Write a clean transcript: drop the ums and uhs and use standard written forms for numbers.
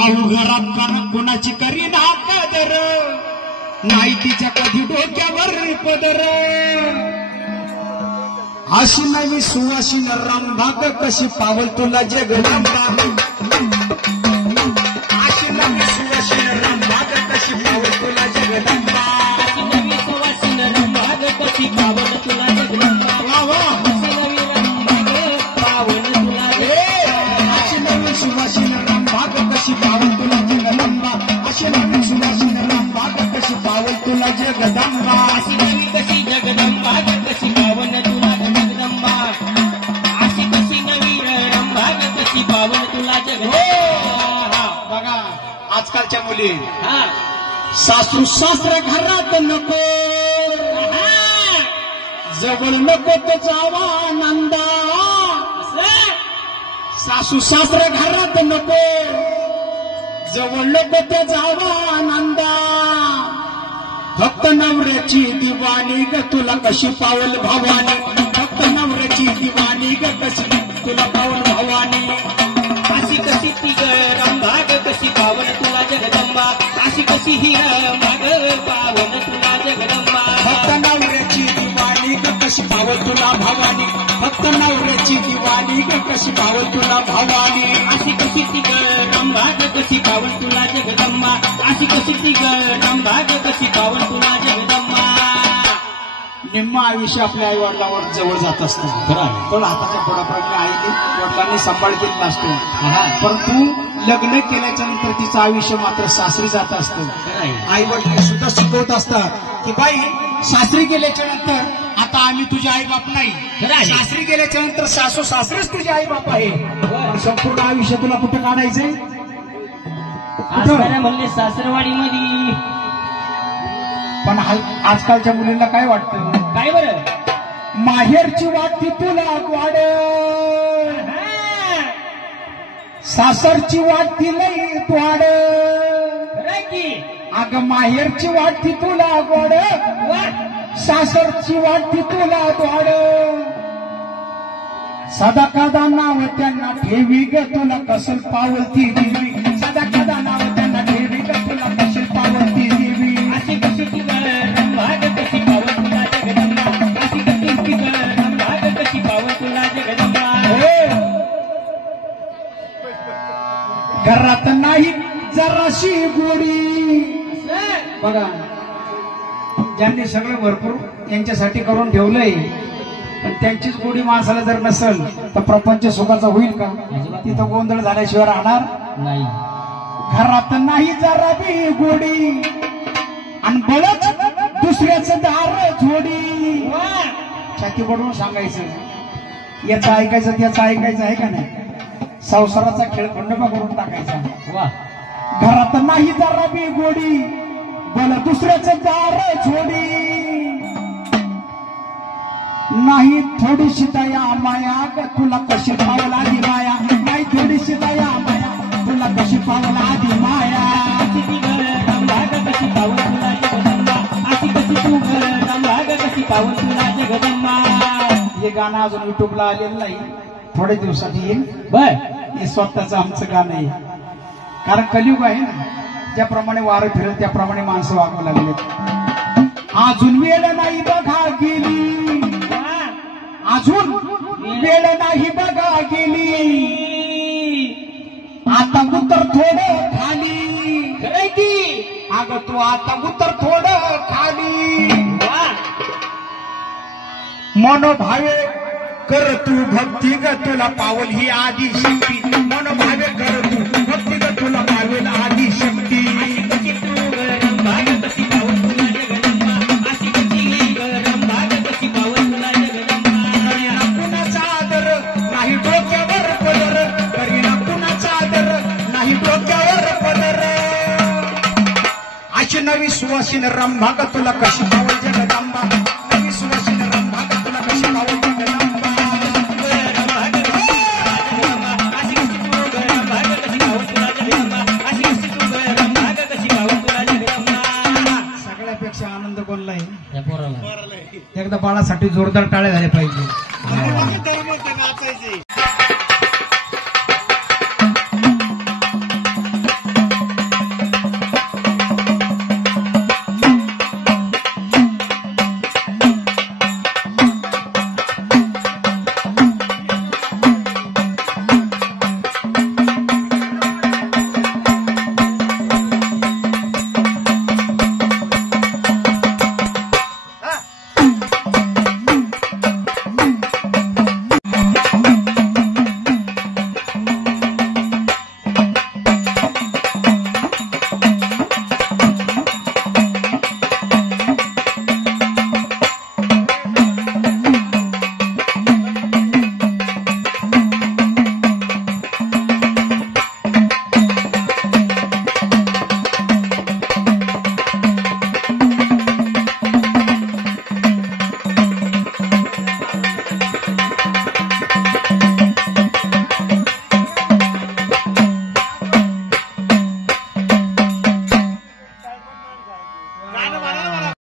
आऊ घरात कोणाची करी ना कदर नाही तिच्या कधी डोक्यावर पदर अशी नवी सुवासीन रंभाग कशी पावल तुला जगदंबा अशी नवी सुवासीन रंभाग कशी पावल तुला जगदंबा अशी नवी सुवासीन रंभाग कशी पावल तुला जगदंबा अशी नवी रंभाग पावल तुला अशी नवी सुवासीन रंभाग कशी पावल तुला जगदंबा अशी नवी सुवासीन रंभाग कशी पावल तुला जगदंबा अशी नवी कशी जगदंबा कशी पावन तुला जगदंबा अशी कशी नवी रंभाग कशी पावन तुला जगदंबा बघा आजकालच्या मुली हा सासू सासरे घरात नको जवळ नको तो जावा नंदा सासू सासरे घरात नको जवळ नको ते जावा नंदा फक्त नवऱ्याची दिवाणी ग तुला कशी पावल भवानी फक्त नवऱ्याची दिवाणी ग कशी तुला पावल भवानी अशी कशी ती रंभाग कशी पावन तुला जगदंबा अशी कशी ही रंभाग पावन तुला जगदंबा फक्त नवऱ्याची दिवाणी ग कशी पावल तुला भवानी फक्त नवऱ्याची दिवाणी ग कशी पावल तुला भवानी अशी कशी ती रंभाग कशी पावन तुला जगदंबा अशी कशी ती रंभाग कशी पावन तुला जगदंबा निम्म आयुष्य आपल्या आई वडिलांवर जवळ जात असतं पण हाताच्या पोटाप्रमाणे आईने वडिलांनी सांभाळ केलेला असतो परंतु लग्न केल्याच्या नंतर तिचं आयुष्य मात्र सासरी जात असतं आई वडील सुद्धा शिकवत असतात की बाई सासरी गेल्याच्या नंतर आता आम्ही तुझे आई बाप नाही सासरी गेल्याच्या नंतर सासू सासरेच तुझे आई बाप आहे संपूर्ण आयुष्य तुला कुठं काढायचंय म्हणले सासरवाडी मध्ये पण आजकालच्या मुलींना काय वाटतं काय बरं माहेरची वाटी तुला वाढ सासरची वाटी लई वाढ अगं माहेरची वाटी तुला वाढ सासरची वाटी तुला वाढ सदा कदा नाव त्यांना ठेवी ग तुला कसल पावलती देवी सदा कदा नाव त्यांना ठेवी ग तुला कसल पावलती देवी अशी कशी ती रंभाग कशी पावन तुला जगदंबा अशी कशी ती रंभाग कशी पावन तुला जगदंबा घरात नाही जराशी गोडी बघा ज्यांनी सगळं भरपूर यांच्यासाठी करून ठेवलंय पण त्यांचीच गोडी माणसाला जर नसेल तर प्रपंच सुखाचा होईल का तिथं गोंधळ झाल्याशिवाय राहणार नाही घरात नाही जरा बी गोडी आणि बळच दुसऱ्याचं दार झोडी छाती पडून सांगायचं याचं ऐकायचं त्याचं ऐकायचं आहे का नाही संसाराचा खेळ खंडोबा करून टाकायचा घरात नाही जरा बी गोडी बळ दुसऱ्याचं दार झोडी नाही थोडीशी दया माया ग तुला कशी पावला आधी माया नाही थोडीशी दया माया तुला कशी पावला आधी माया अशी ती रंभाग कशी पावन तुला जगदंबा अशी कशी तू रंभाग कशी पावन तुला जगदंबा हे गाणं अजून युट्यूबला आलेलं नाही थोड्या दिवसात येईल बर हे स्वतःच आमचं गाणं आहे कारण कलियुग आहे ना ज्याप्रमाणे वारं फिरेल त्याप्रमाणे माणसं वागू लागले अजून वेळ नाही बघा गेली अजून वेळ नाही बघा गेली आता उतर थोडं खाली की अगं तू आता उतर थोडं खाली मनोभावे कर तू भक्ती ग तुला पावल ही आदी शक्ती मनोभावे कर तू भक्ती ग तुला पावल आदी शक्ती कशी तू रंभाग कशी पावन तुला जगदंबा अशी कशी रंभाग कशी पावन तुला जगदंबा करीना कुणाचा आदर नाही डोक्यावर पदर करीना कुणाचा आदर नाही डोक्यावर पदर अशी नवी सुवासीन रंभाग तुला कशी पावल जगदंबा नवी सुवासीन रंभाग तुला कशी पावल जगदंबा अशी कशी तू रंभाग कशी पावन तुला जगदंबा अशी कशी तू रंभाग कशी पावन तुला जगदंबा सगळ्यापेक्षा आनंद कोणला आहे या पोराला एकदा बाळासाठी जोरदार टाळ्या झाल्या पाहिजे